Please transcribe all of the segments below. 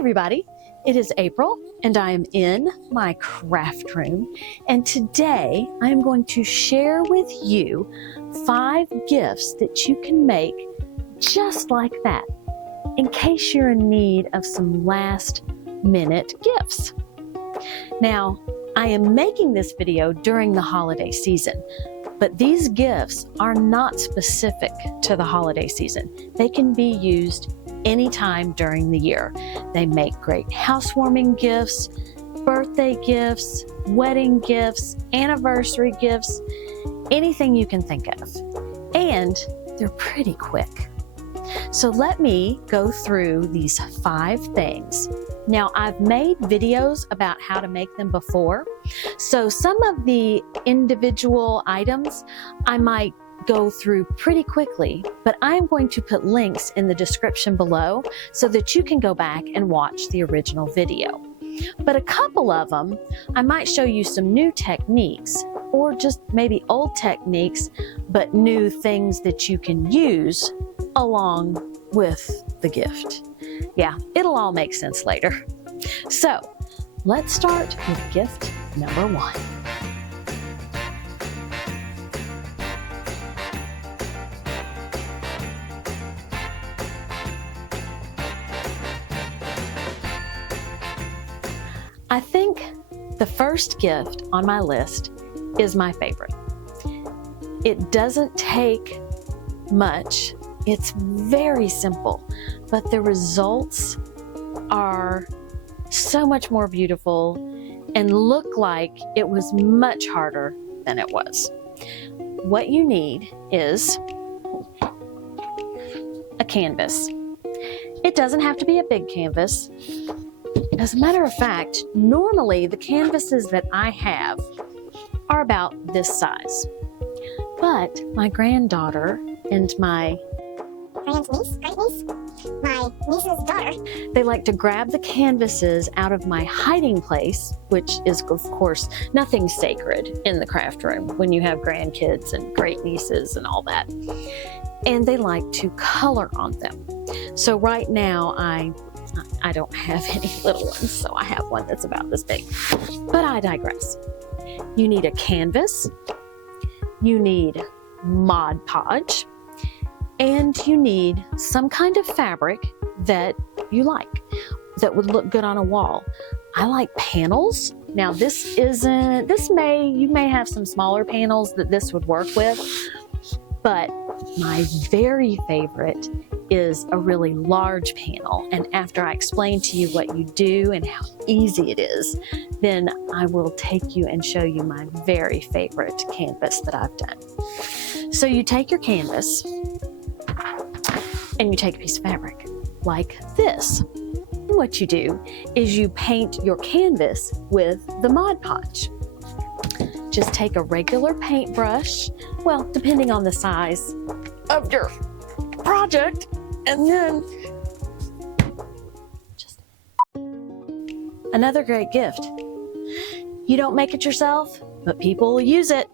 everybody, it is April and I am in my craft room, and today I am going to share with you 5 gifts that you can make just like that in case you're in need of some last minute gifts. Now, I am making this video during the holiday season, but these gifts are not specific to the holiday season. They can be used anytime during the year. They make great housewarming gifts, birthday gifts, wedding gifts, anniversary gifts, anything you can think of. And they're pretty quick. So let me go through these 5 things. Now, I've made videos about how to make them before, so some of the individual items I might go through pretty quickly, but I'm going to put links in the description below so that you can go back and watch the original video. But a couple of them, I might show you some new techniques or just maybe old techniques, but new things that you can use along with the gift. Yeah, it'll all make sense later. So let's start with gift number 1. I think the first gift on my list is my favorite. It doesn't take much. It's very simple, but the results are so much more beautiful and look like it was much harder than it was. What you need is a canvas. It doesn't have to be a big canvas. As a matter of fact, normally the canvases that I have are about this size. But my granddaughter and my great-niece, my niece's daughter, they like to grab the canvases out of my hiding place, which is, of course, nothing sacred in the craft room when you have grandkids and great nieces and all that. And they like to color on them. So right now, I don't have any little ones, so I have one that's about this big. But I digress. You need a canvas, you need Mod Podge, and you need some kind of fabric that you like, that would look good on a wall. I like panels. Now you may have some smaller panels that this would work with, but my very favorite is a really large panel. And after I explain to you what you do and how easy it is, then I will take you and show you my very favorite canvas that I've done. So you take your canvas and you take a piece of fabric like this. And what you do is you paint your canvas with the Mod Podge. Just take a regular paintbrush, well, depending on the size of your project, and then just another great gift. You don't make it yourself, but people will use it.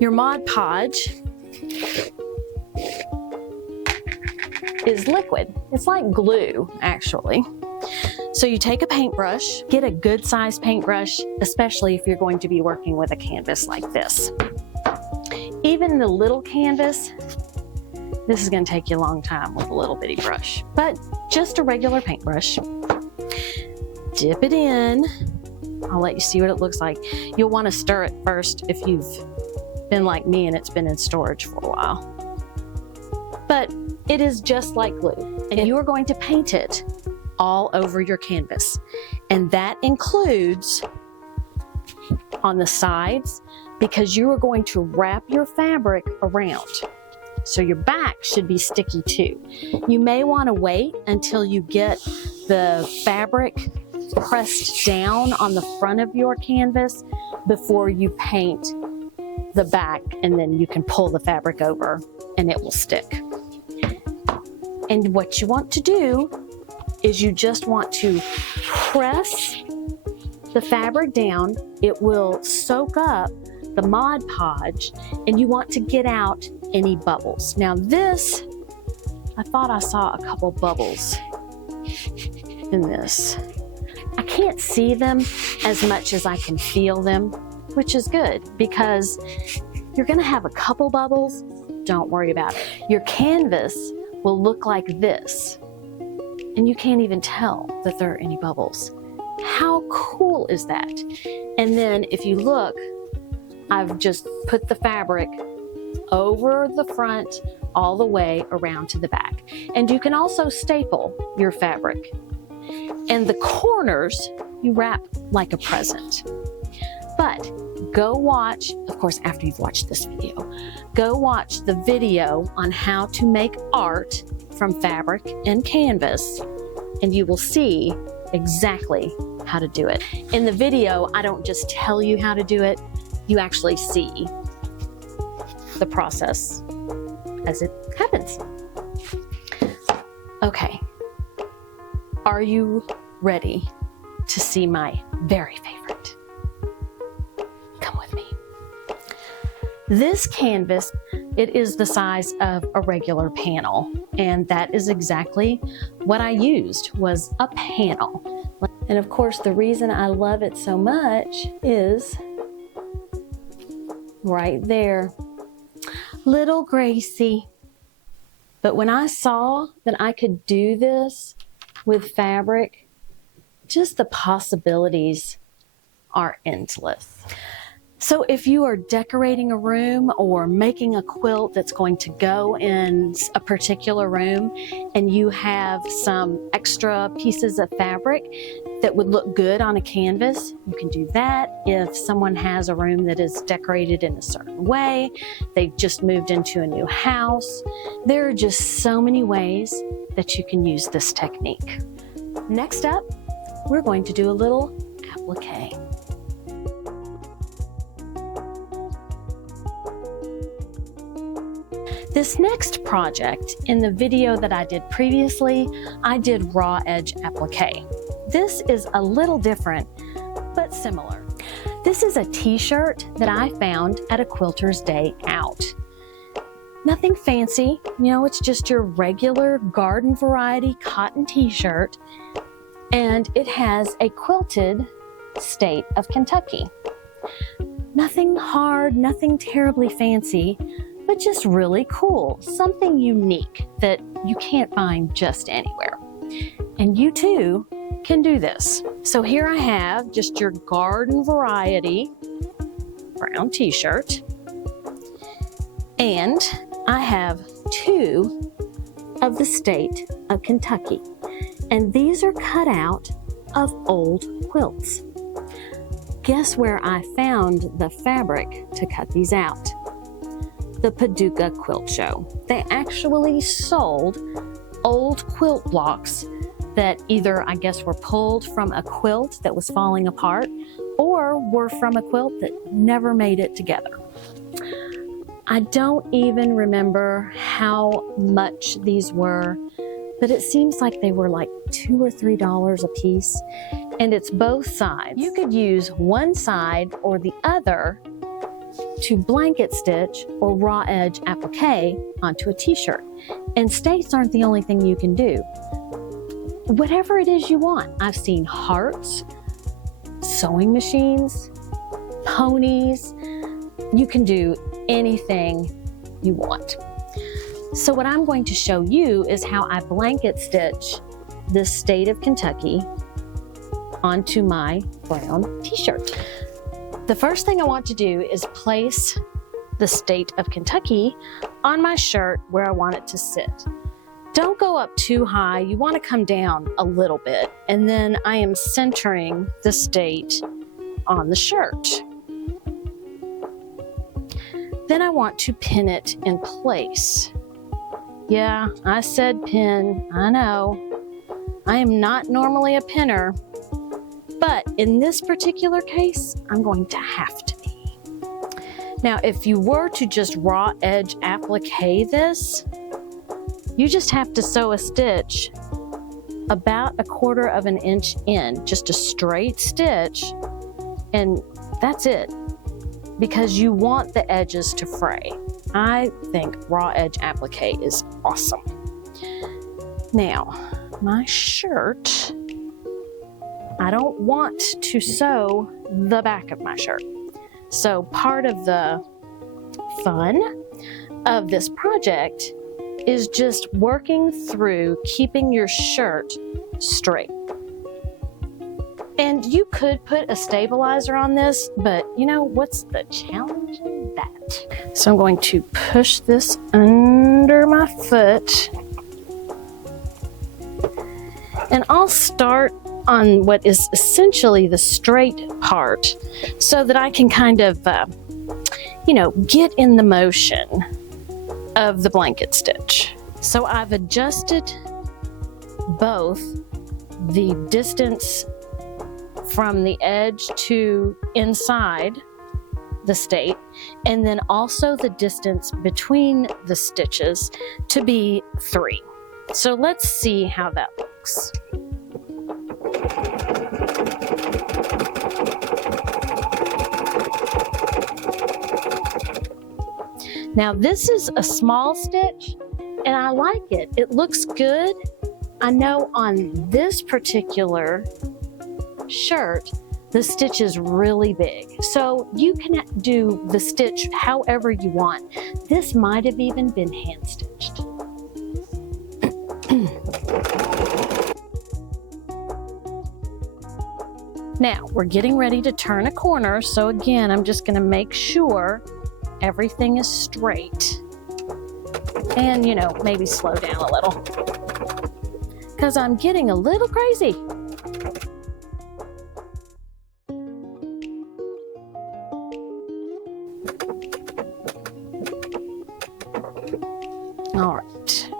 Your Mod Podge is liquid. It's like glue, actually. So you take a paintbrush, get a good size paintbrush, especially if you're going to be working with a canvas like this. Even the little canvas, this is going to take you a long time with a little bitty brush, but just a regular paintbrush. Dip it in. I'll let you see what it looks like. You'll want to stir it first if you've been like me and it's been in storage for a while. But it is just like glue, and you are going to paint it all over your canvas. And that includes on the sides, because you are going to wrap your fabric around. So your back should be sticky too. You may want to wait until you get the fabric pressed down on the front of your canvas before you paint the back, and then you can pull the fabric over and it will stick. And what you want to do is you just want to press the fabric down. It will soak up the Mod Podge, and you want to get out any bubbles. Now this I thought I saw a couple bubbles in this. I can't see them as much as I can feel them, which is good because you're gonna have a couple bubbles, don't worry about it. Your canvas will look like this, and you can't even tell that there are any bubbles. How cool is that? And then if you look, I've just put the fabric over the front all the way around to the back. And you can also staple your fabric. And the corners you wrap like a present. But go watch, of course, after you've watched this video, go watch the video on how to make art from fabric and canvas, and you will see exactly how to do it. In the video, I don't just tell you how to do it, you actually see the process as it happens. Okay, are you ready to see my very favorite? Come with me. This canvas, it is the size of a regular panel, and that is exactly what I used, was a panel. And of course, the reason I love it so much is right there, little Gracie. But when I saw that I could do this with fabric, just the possibilities are endless. So if you are decorating a room or making a quilt that's going to go in a particular room and you have some extra pieces of fabric that would look good on a canvas, you can do that. If someone has a room that is decorated in a certain way, they've just moved into a new house, there are just so many ways that you can use this technique. Next up, we're going to do a little applique. This next project, in the video that I did previously, I did raw edge applique. This is a little different, but similar. This is a t-shirt that I found at a quilter's day out. Nothing fancy, you know, it's just your regular garden variety cotton t-shirt, and it has a quilted state of Kentucky. Nothing hard, nothing terribly fancy, but just really cool, something unique that you can't find just anywhere. And you too can do this. So here I have just your garden variety brown t-shirt, and I have 2 of the state of Kentucky, and these are cut out of old quilts. Guess where I found the fabric to cut these out? The Paducah Quilt Show. They actually sold old quilt blocks that either, I guess, were pulled from a quilt that was falling apart or were from a quilt that never made it together. I don't even remember how much these were, but it seems like they were like $2 or $3 a piece, and it's both sides. You could use one side or the other to blanket stitch or raw edge applique onto a t-shirt. And states aren't the only thing you can do. Whatever it is you want. I've seen hearts, sewing machines, ponies. You can do anything you want. So what I'm going to show you is how I blanket stitch this state of Kentucky onto my brown t-shirt. The first thing I want to do is place the state of Kentucky on my shirt where I want it to sit. Don't go up too high, you want to come down a little bit, and then I am centering the state on the shirt. Then I want to pin it in place. Yeah, I said pin, I know. I am not normally a pinner, but in this particular case, I'm going to have to be. Now, if you were to just raw edge applique this, you just have to sew a stitch about 1/4 of an inch in, just a straight stitch, and that's it, because you want the edges to fray. I think raw edge applique is awesome. Now, my shirt, I don't want to sew the back of my shirt. So part of the fun of this project is just working through keeping your shirt straight. And you could put a stabilizer on this, but you know, what's the challenge in that? So I'm going to push this under my foot. And I'll start on what is essentially the straight part so that I can kind of, get in the motion of the blanket stitch. So I've adjusted both the distance from the edge to inside the state, and then also the distance between the stitches to be 3. So let's see how that looks. Now this is a small stitch and I like it. It looks good. I know on this particular shirt, the stitch is really big. So you can do the stitch however you want. This might have even been hand stitched. Now we're getting ready to turn a corner. So again, I'm just gonna make sure everything is straight. And maybe slow down a little, because I'm getting a little crazy. All right.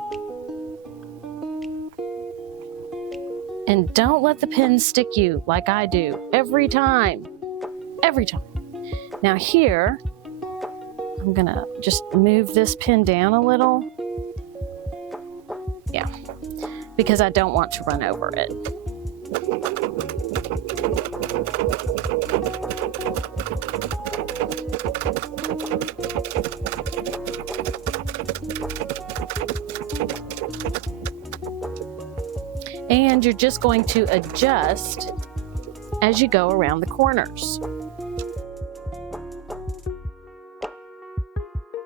And don't let the pin stick you like I do every time. Every time. Now here, I'm gonna just move this pin down a little. Yeah, because I don't want to run over it. And you're just going to adjust as you go around the corners.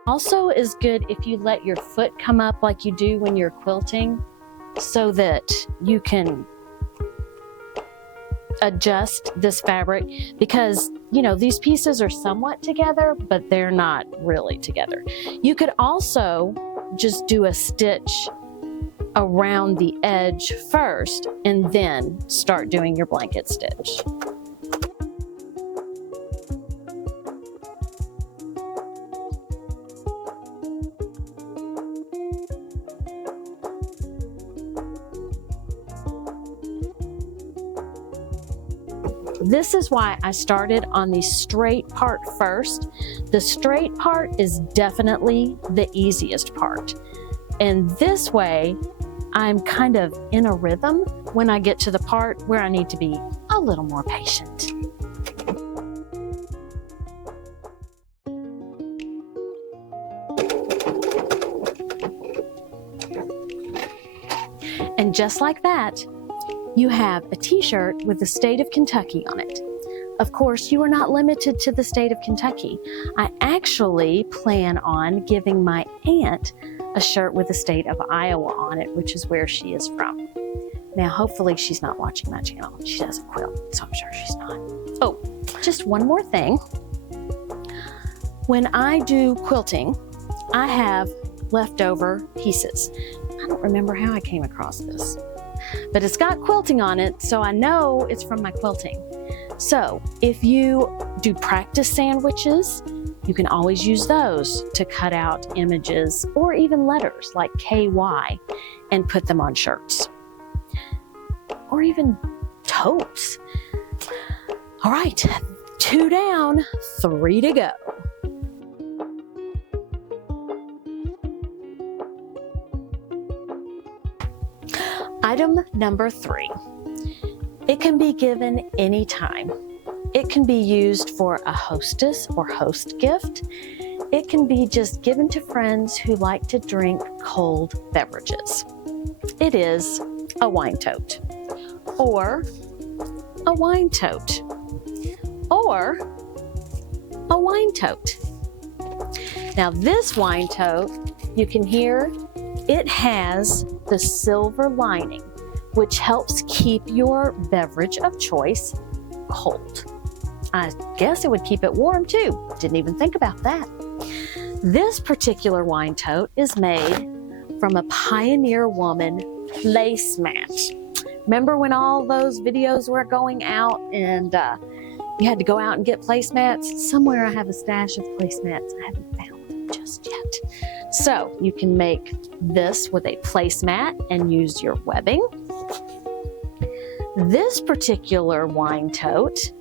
Also is good if you let your foot come up like you do when you're quilting, so that you can adjust this fabric, because these pieces are somewhat together, but they're not really together. You could also just do a stitch around the edge first and then start doing your blanket stitch. This is why I started on the straight part first. The straight part is definitely the easiest part. And this way, I'm kind of in a rhythm when I get to the part where I need to be a little more patient. And just like that, you have a t-shirt with the state of Kentucky on it. Of course, you are not limited to the state of Kentucky. I actually plan on giving my aunt a shirt with the state of Iowa on it, which is where she is from. Now, hopefully she's not watching my channel. She doesn't quilt, so I'm sure she's not. Oh, just one more thing. When I do quilting, I have leftover pieces. I don't remember how I came across this, but it's got quilting on it, so I know it's from my quilting. So if you do practice sandwiches, you can always use those to cut out images or even letters like KY and put them on shirts. Or even totes. All right, 2 down, 3 to go. Item number 3. It can be given anytime. It can be used for a hostess or host gift. it can be just given to friends who like to drink cold beverages. It is a wine tote, or a wine tote, or a wine tote. Now this wine tote, you can hear it has the silver lining, which helps keep your beverage of choice cold. I guess it would keep it warm too. Didn't even think about that. This particular wine tote is made from a Pioneer Woman placemat. Remember when all those videos were going out and you had to go out and get placemats? Somewhere I have a stash of placemats. I haven't found them just yet. So you can make this with a placemat and use your webbing. This particular wine tote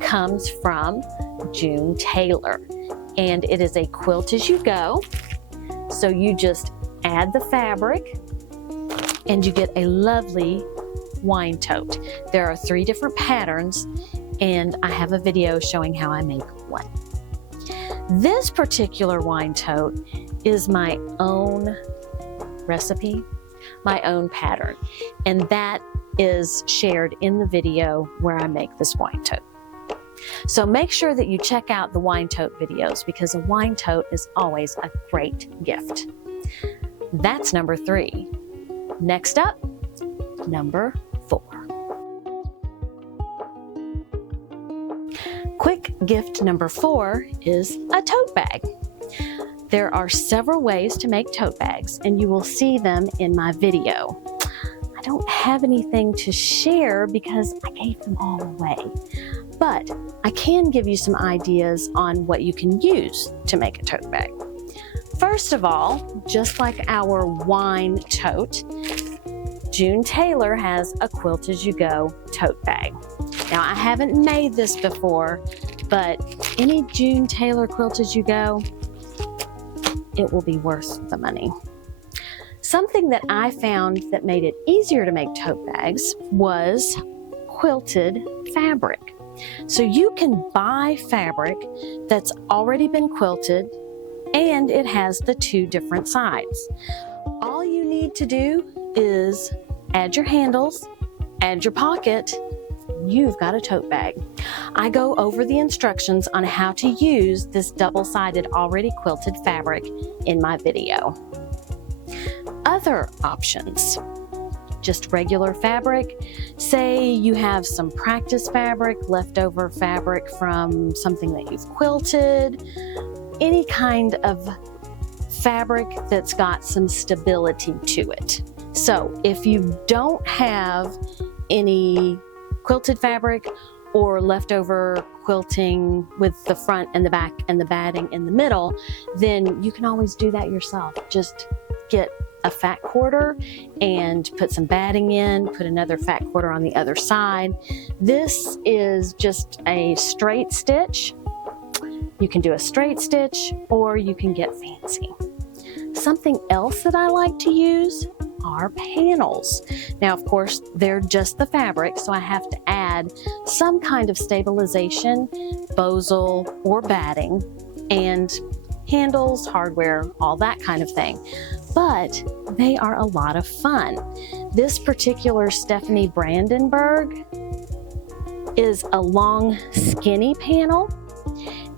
comes from June Taylor, and it is a quilt as you go. So you just add the fabric and you get a lovely wine tote. There are 3 different patterns, and I have a video showing how I make one. This particular wine tote is my own recipe, my own pattern, and that is shared in the video where I make this wine tote. So make sure that you check out the wine tote videos, because a wine tote is always a great gift. That's number 3. Next up, number 4. Quick gift number 4 is a tote bag. There are several ways to make tote bags, and you will see them in my video. I don't have anything to share because I gave them all away, but I can give you some ideas on what you can use to make a tote bag. First of all, just like our wine tote, June Taylor has a quilt as you go tote bag. Now I haven't made this before, but any June Taylor quilt as you go, it will be worth the money. Something that I found that made it easier to make tote bags was quilted fabric. So you can buy fabric that's already been quilted, and it has the 2 different sides. All you need to do is add your handles, add your pocket, you've got a tote bag. I go over the instructions on how to use this double-sided already quilted fabric in my video. Other options, just regular fabric. Say you have some practice fabric, leftover fabric from something that you've quilted, any kind of fabric that's got some stability to it. So if you don't have any quilted fabric or leftover quilting with the front and the back and the batting in the middle, then you can always do that yourself. Just get a fat quarter and put some batting in, put another fat quarter on the other side. This is just a straight stitch. You can do a straight stitch, or you can get fancy. Something else that I like to use are panels. Now, of course, they're just the fabric, so I have to add some kind of stabilization, bosal or batting, and handles, hardware, all that kind of thing. But they are a lot of fun. This particular Stephanie Brandenburg is a long, skinny panel,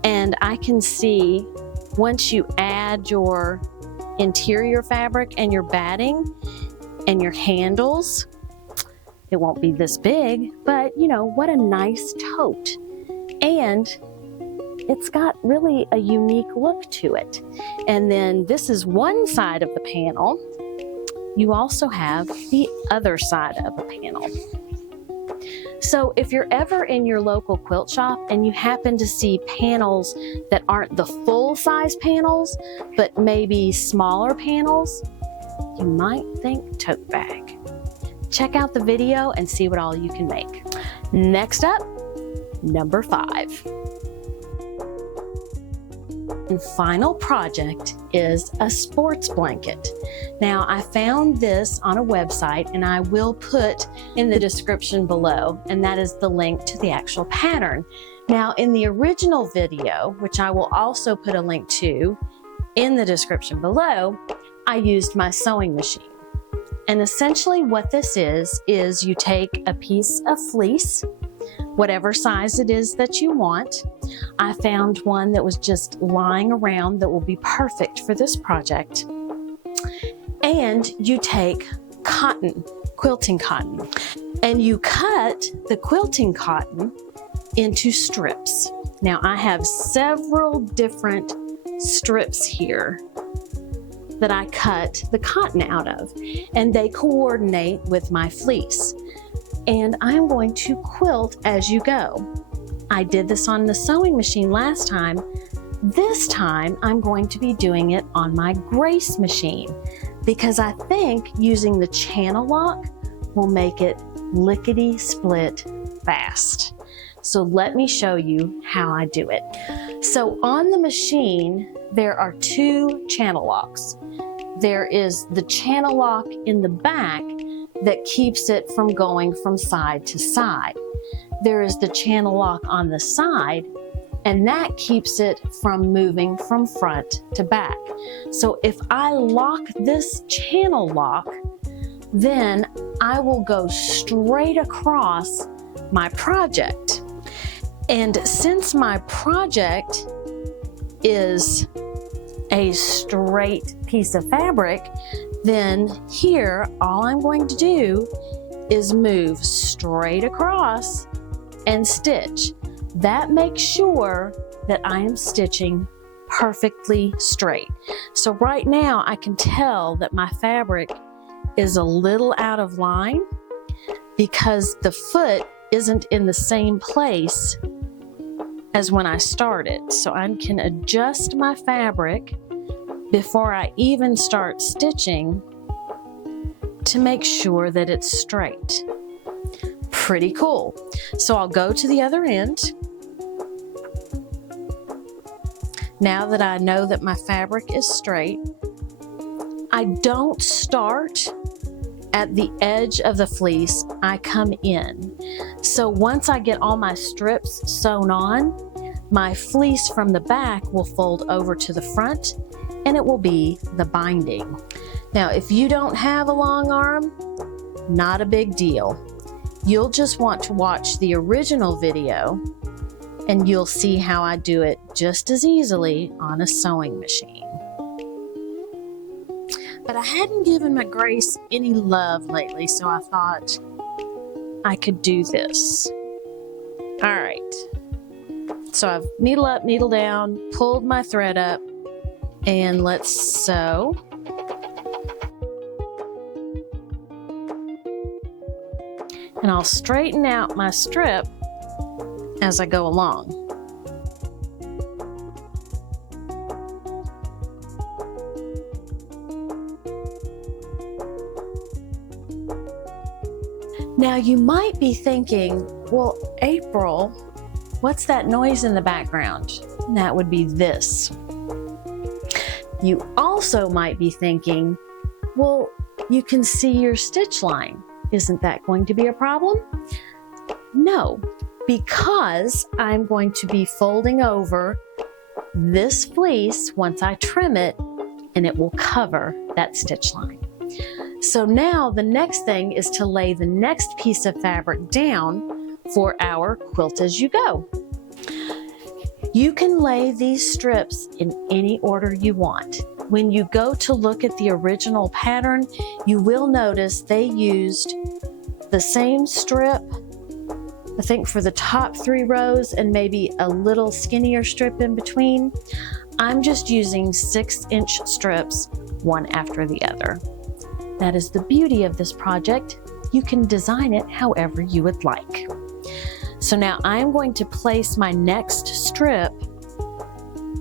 and I can see once you add your interior fabric and your batting and your handles, it won't be this big, but you know, what a nice tote. And it's got really a unique look to it. And then this is one side of the panel. You also have the other side of the panel. So if you're ever in your local quilt shop and you happen to see panels that aren't the full size panels, but maybe smaller panels, you might think tote bag. Check out the video and see what all you can make. Next up, number 5. And final project is a sports blanket. Now, I found this on a website and I will put in the description below, and that is the link to the actual pattern. Now, in the original video, which I will also put a link to in the description below, I used my sewing machine. And essentially what this is you take a piece of fleece, whatever size it is that you want. I found one that was just lying around that will be perfect for this project. And you take cotton, quilting cotton, and you cut the quilting cotton into strips. Now I have several different strips here that I cut the cotton out of, and they coordinate with my fleece. And I'm going to quilt as you go. I did this on the sewing machine last time. This time I'm going to be doing it on my Grace machine because I think using the channel lock will make it lickety split fast. So let me show you how I do it. So on the machine, there are two channel locks. There is the channel lock in the back that keeps it from going from side to side. There is the channel lock on the side, and that keeps it from moving from front to back. So if I lock this channel lock, then I will go straight across my project. And since my project is a straight piece of fabric, then here all I'm going to do is move straight across and stitch. That makes sure that I am stitching perfectly straight. So right now I can tell that my fabric is a little out of line because the foot isn't in the same place as when I started. So I can adjust my fabric before I even start stitching to make sure that it's straight. Pretty cool. So I'll go to the other end. Now that I know that my fabric is straight, I don't start at the edge of the fleece, I come in. So once I get all my strips sewn on, my fleece from the back will fold over to the front and it will be the binding. Now, if you don't have a long arm, not a big deal. You'll just want to watch the original video and you'll see how I do it just as easily on a sewing machine. But I hadn't given my Grace any love lately, so I thought I could do this. All right. So I've needle up, needle down, pulled my thread up, and let's sew. And I'll straighten out my strip as I go along. Now you might be thinking, well, April, what's that noise in the background? And that would be this. You also might be thinking, well, you can see your stitch line. Isn't that going to be a problem? No, because I'm going to be folding over this fleece once I trim it, and it will cover that stitch line. So now the next thing is to lay the next piece of fabric down for our quilt as you go. You can lay these strips in any order you want. When you go to look at the original pattern, you will notice they used the same strip, I think for the top 3 rows and maybe a little skinnier strip in between. I'm just using 6-inch strips, one after the other. That is the beauty of this project. You can design it however you would like. So now I'm going to place my next strip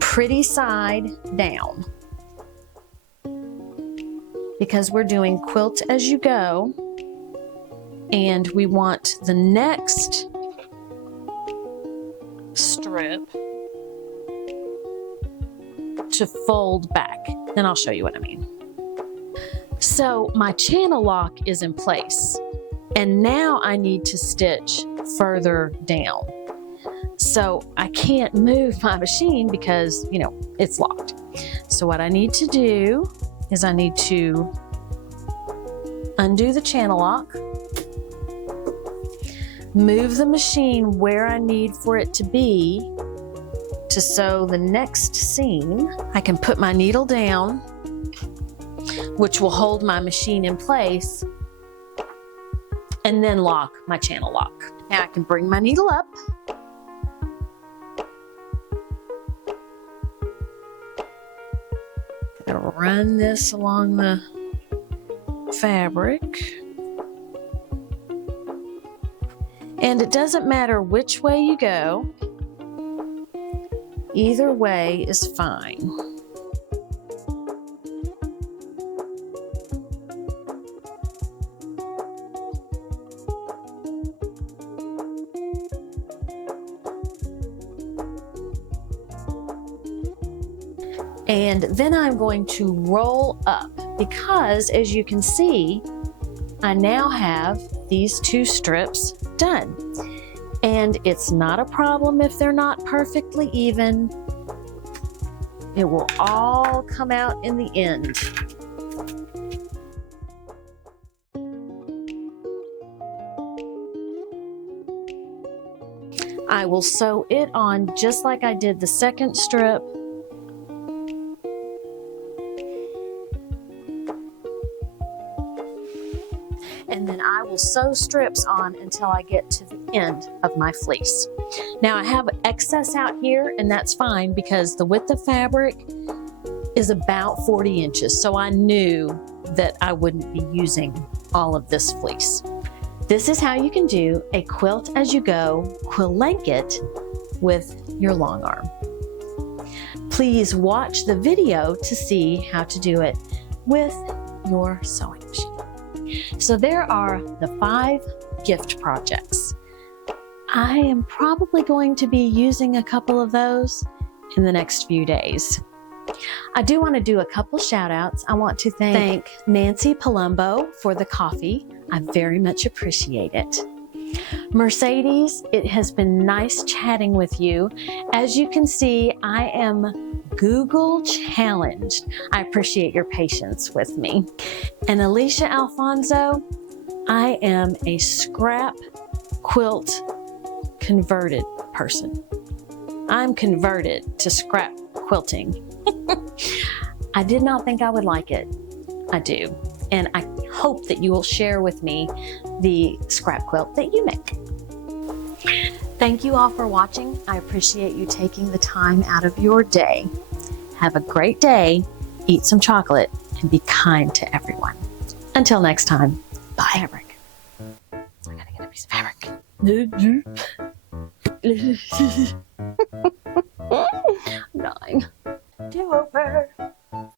pretty side down because we're doing quilt as you go, and we want the next strip to fold back. And I'll show you what I mean. So my channel lock is in place, and now I need to stitch further down. So I can't move my machine because, you know, it's locked. So what I need to do is I need to undo the channel lock, move the machine where I need for it to be to sew the next seam. I can put my needle down, which will hold my machine in place, and then lock my channel lock. Now I can bring my needle up, run this along the fabric, and it doesn't matter which way you go, either way is fine. And then I'm going to roll up because, as you can see, I now have these 2 strips done. And it's not a problem if they're not perfectly even. It will all come out in the end. I will sew it on just like I did the second strip. And then I will sew strips on until I get to the end of my fleece. Now I have excess out here, and that's fine because the width of fabric is about 40 inches. So I knew that I wouldn't be using all of this fleece. This is how you can do a quilt as you go quillanket with your long arm. Please watch the video to see how to do it with your sewing machine. So there are the 5 gift projects. I am probably going to be using a couple of those in the next few days. I do want to do a couple shout outs. I want to thank Nancy Palumbo for the coffee. I very much appreciate it. Mercedes, it has been nice chatting with you. As you can see, I am Google challenged. I appreciate your patience with me. And Alicia Alfonso, I am a scrap quilt converted person. I'm converted to scrap quilting. I did not think I would like it. I do. And I hope that you will share with me the scrap quilt that you make. Thank you all for watching. I appreciate you taking the time out of your day. Have a great day, eat some chocolate, and be kind to everyone. Until next time, bye. Fabric. I gotta get a piece of fabric.